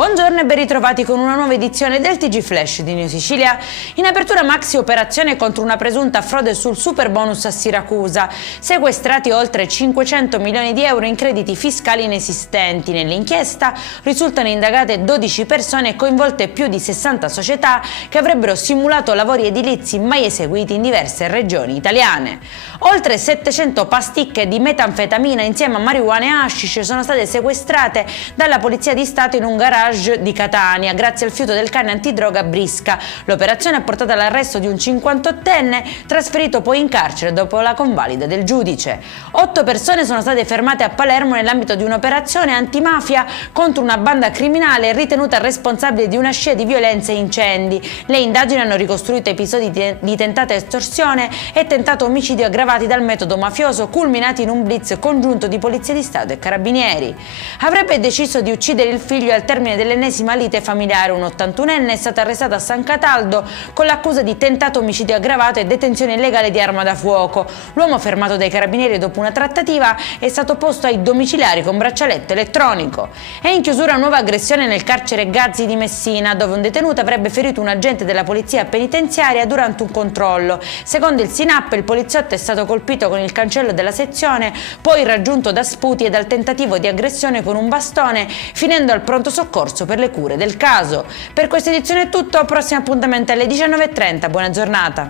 Buongiorno e ben ritrovati con una nuova edizione del TG Flash di Neo Sicilia. In apertura maxi operazione contro una presunta frode sul super bonus a Siracusa. Sequestrati oltre 500 milioni di euro in crediti fiscali inesistenti. Nell'inchiesta risultano indagate 12 persone e coinvolte più di 60 società che avrebbero simulato lavori edilizi mai eseguiti in diverse regioni italiane. Oltre 700 pasticche di metanfetamina insieme a marijuana e hashish sono state sequestrate dalla Polizia di Stato in un garage di Catania grazie al fiuto del cane antidroga Brisca. L'operazione ha portato all'arresto di un 58enne trasferito poi in carcere dopo la convalida del giudice. 8 persone sono state fermate a Palermo nell'ambito di un'operazione antimafia contro una banda criminale ritenuta responsabile di una scia di violenza e incendi. Le indagini hanno ricostruito episodi di tentata estorsione e tentato omicidio aggravati dal metodo mafioso, culminati in un blitz congiunto di Polizia di Stato e Carabinieri. Avrebbe deciso di uccidere il figlio al termine dell'ennesima lite familiare. Un 81enne è stato arrestato a San Cataldo con l'accusa di tentato omicidio aggravato e detenzione illegale di arma da fuoco. L'uomo, fermato dai carabinieri dopo una trattativa, è stato posto ai domiciliari con braccialetto elettronico. È in chiusura nuova aggressione nel carcere Gazzi di Messina, dove un detenuto avrebbe ferito un agente della polizia penitenziaria durante un controllo. Secondo il SINAP, il poliziotto è stato colpito con il cancello della sezione, poi raggiunto da sputi e dal tentativo di aggressione con un bastone, finendo al pronto soccorso per le cure del caso. Per questa edizione è tutto, prossimo appuntamento alle 19:30, buona giornata.